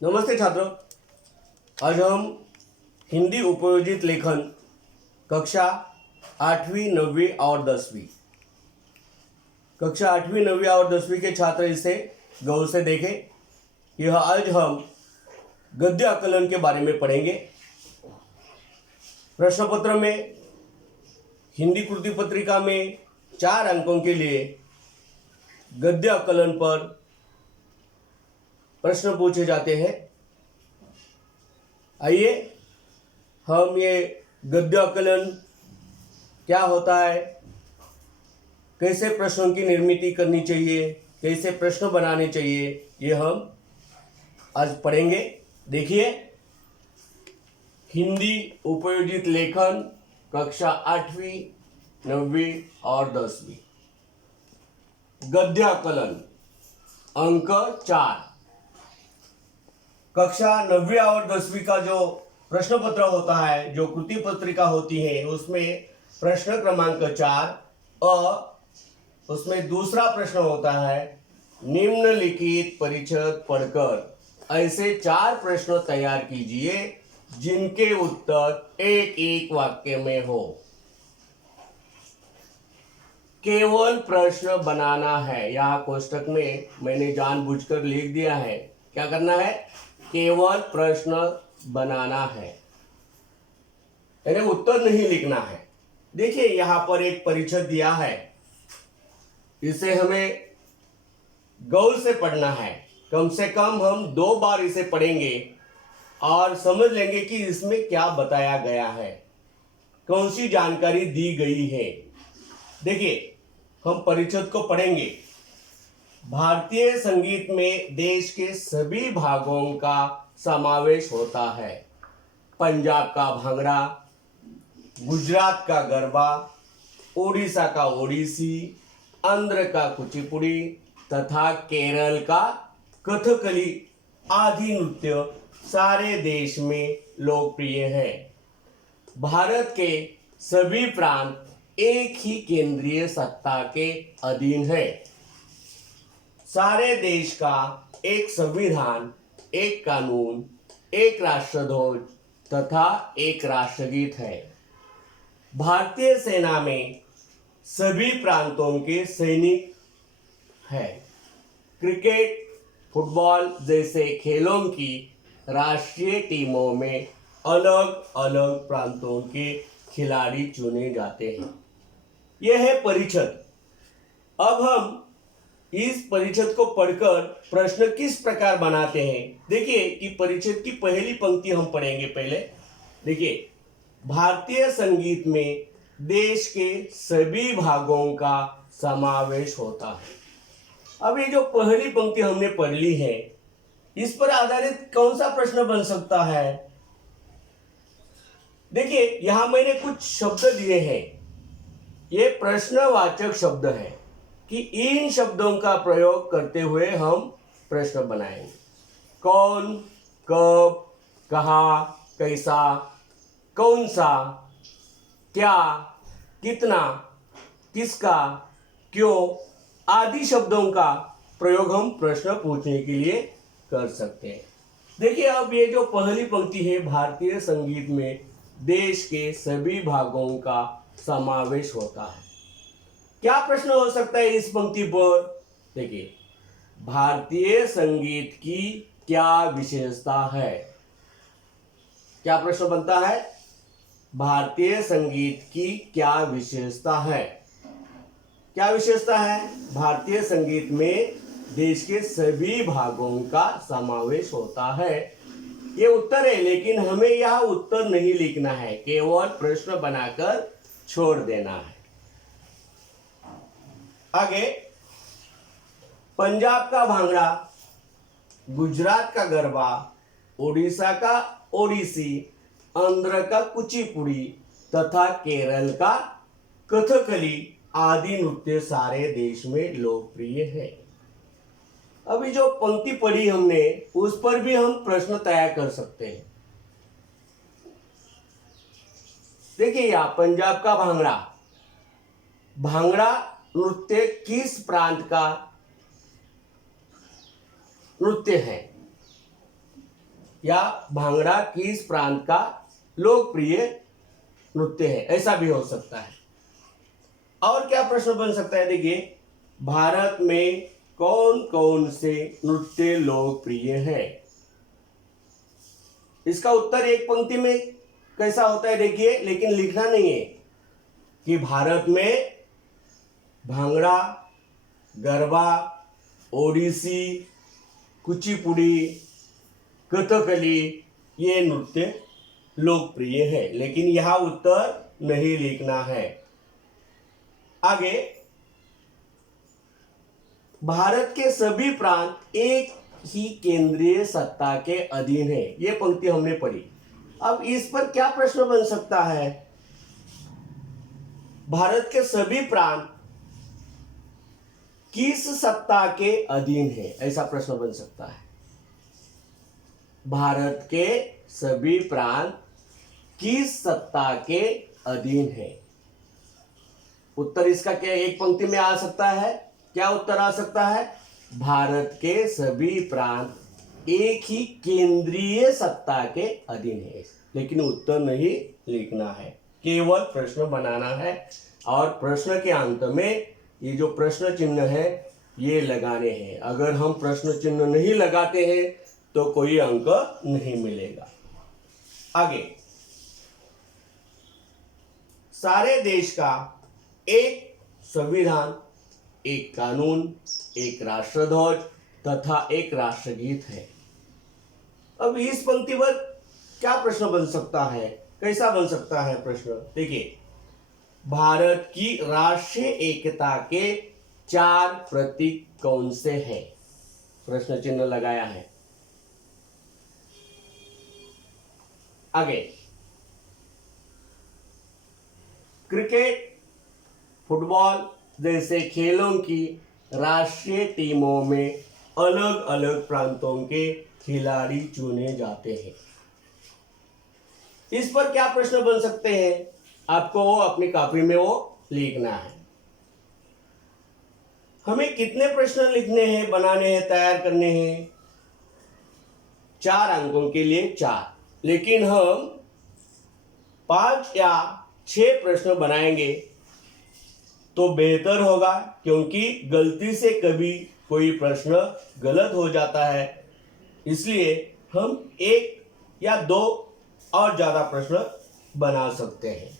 नमस्ते छात्रों। आज हम हिंदी उपयोजित लेखन कक्षा 8वीं 9वीं और 10वीं कक्षा 8वीं 9वीं और 10वीं के छात्र इसे गौर से देखें। यह आज हम गद्य आकलन के बारे में पढ़ेंगे। प्रश्न पत्र में हिंदी कृति पत्रिका में 4 अंकों के लिए गद्य आकलन पर प्रश्न पूछे जाते हैं। आइए हम ये गद्य आकलन क्या होता है, कैसे प्रश्नों की निर्मिति करनी चाहिए, कैसे प्रश्न बनाने चाहिए, ये हम आज पढ़ेंगे। देखिए, हिंदी उपयोजित लेखन कक्षा 8वीं 9वीं और 10वीं गद्य आकलन अंक 4। कक्षा 9वीं और 10वीं का जो प्रश्न पत्र होता है, जो कृति पत्रिका होती है, उसमें प्रश्न क्रमांक 4 उसमें दूसरा प्रश्न होता है, निम्नलिखित परिच्छेद पढ़कर ऐसे 4 प्रश्न तैयार कीजिए जिनके उत्तर एक एक वाक्य में हो। केवल प्रश्न बनाना है। यहाँ कोष्टक में मैंने जानबूझकर लिख दिया है, क्या करना है, केवल प्रश्न बनाना है, यानी उत्तर नहीं लिखना है। देखिए, यहां पर एक परिच्छेद दिया है, इसे हमें गौर से पढ़ना है। कम से कम हम 2 बार इसे पढ़ेंगे और समझ लेंगे कि इसमें क्या बताया गया है, कौन सी जानकारी दी गई है। देखिए, हम परिच्छेद को पढ़ेंगे। भारतीय संगीत में देश के सभी भागों का समावेश होता है। पंजाब का भांगड़ा, गुजरात का गरबा, उड़ीसा का ओडिसी, आंध्र का कुचिपुड़ी तथा केरल का कथकली आदि नृत्य सारे देश में लोकप्रिय है। भारत के सभी प्रांत एक ही केंद्रीय सत्ता के अधीन है। सारे देश का एक संविधान, एक कानून, एक राष्ट्रध्वज तथा एक राष्ट्रगीत है। भारतीय सेना में सभी प्रांतों के सैनिक हैं। क्रिकेट, फुटबॉल जैसे खेलों की राष्ट्रीय टीमों में अलग अलग प्रांतों के खिलाड़ी चुने जाते हैं। यह है परिच्छेद। अब हम इस परिच्छेद को पढ़कर प्रश्न किस प्रकार बनाते हैं, देखिए कि परिच्छेद की पहली पंक्ति हम पढ़ेंगे पहले। देखिए, भारतीय संगीत में देश के सभी भागों का समावेश होता है। अब ये जो पहली पंक्ति हमने पढ़ ली है, इस पर आधारित कौन सा प्रश्न बन सकता है। देखिए, यहां मैंने कुछ शब्द दिए हैं, ये प्रश्नवाचक शब्द है कि इन शब्दों का प्रयोग करते हुए हम प्रश्न बनाएंगे। कौन, कब, कहाँ, कैसा, कौन सा, क्या, कितना, किसका, क्यों आदि शब्दों का प्रयोग हम प्रश्न पूछने के लिए कर सकते हैं। देखिए, अब ये जो पहली पंक्ति है, भारतीय संगीत में देश के सभी भागों का समावेश होता है। क्या प्रश्न हो सकता है इस पंक्ति पर। देखिए, भारतीय संगीत की क्या विशेषता है। क्या प्रश्न बनता है, भारतीय संगीत की क्या विशेषता है। क्या विशेषता है, भारतीय संगीत में देश के सभी भागों का समावेश होता है। ये उत्तर है, लेकिन हमें यह उत्तर नहीं लिखना है, केवल प्रश्न बनाकर छोड़ देना है। आगे, पंजाब का भांगड़ा, गुजरात का गरबा, उड़ीसा का ओडिसी, आंध्र का कुचिपुड़ी तथा केरल का कथकली आदि नृत्य सारे देश में लोकप्रिय है। अभी जो पंक्ति पढ़ी हमने, उस पर भी हम प्रश्न तैयार कर सकते हैं। देखिए, यहां पंजाब का भांगड़ा, भांगड़ा नृत्य किस प्रांत का नृत्य है। या भांगड़ा किस प्रांत का लोकप्रिय नृत्य है, ऐसा भी हो सकता है। और क्या प्रश्न बन सकता है, देखिए भारत में कौन कौन से नृत्य लोकप्रिय है। इसका उत्तर एक पंक्ति में कैसा होता है देखिए, लेकिन लिखना नहीं है कि भारत में भांगड़ा, गरबा, ओडिसी, कुचिपुड़ी, कथकली ये नृत्य लोकप्रिय है, लेकिन यह उत्तर नहीं लिखना है। आगे, भारत के सभी प्रांत एक ही केंद्रीय सत्ता के अधीन है, ये पंक्ति हमने पढ़ी। अब इस पर क्या प्रश्न बन सकता है, भारत के सभी प्रांत किस सत्ता के अधीन है, ऐसा प्रश्न बन सकता है। भारत के सभी प्रांत किस सत्ता के अधीन है। उत्तर इसका क्या एक पंक्ति में आ सकता है, क्या उत्तर आ सकता है, भारत के सभी प्रांत एक ही केंद्रीय सत्ता के अधीन है, लेकिन उत्तर नहीं लिखना है, केवल प्रश्न बनाना है। और प्रश्न के अंत में ये जो प्रश्न चिन्ह है ये लगाने हैं। अगर हम प्रश्न चिन्ह नहीं लगाते हैं तो कोई अंक नहीं मिलेगा। आगे, सारे देश का एक संविधान, एक कानून, एक राष्ट्रध्वज तथा एक राष्ट्रगीत है। अब इस पंक्ति पर क्या प्रश्न बन सकता है, कैसा बन सकता है प्रश्न, देखिए भारत की राष्ट्रीय एकता के 4 प्रतीक कौन से हैं, प्रश्न चिन्ह लगाया है। आगे, क्रिकेट, फुटबॉल जैसे खेलों की राष्ट्रीय टीमों में अलग अलग प्रांतों के खिलाड़ी चुने जाते हैं। इस पर क्या प्रश्न बन सकते हैं, आपको अपनी कॉपी में वो लिखना है। हमें कितने प्रश्न लिखने हैं, बनाने हैं, तैयार करने हैं, 4 अंकों के लिए 4, लेकिन हम 5 या 6 प्रश्न बनाएंगे तो बेहतर होगा, क्योंकि गलती से कभी कोई प्रश्न गलत हो जाता है। इसलिए हम 1 या 2 और ज्यादा प्रश्न बना सकते हैं।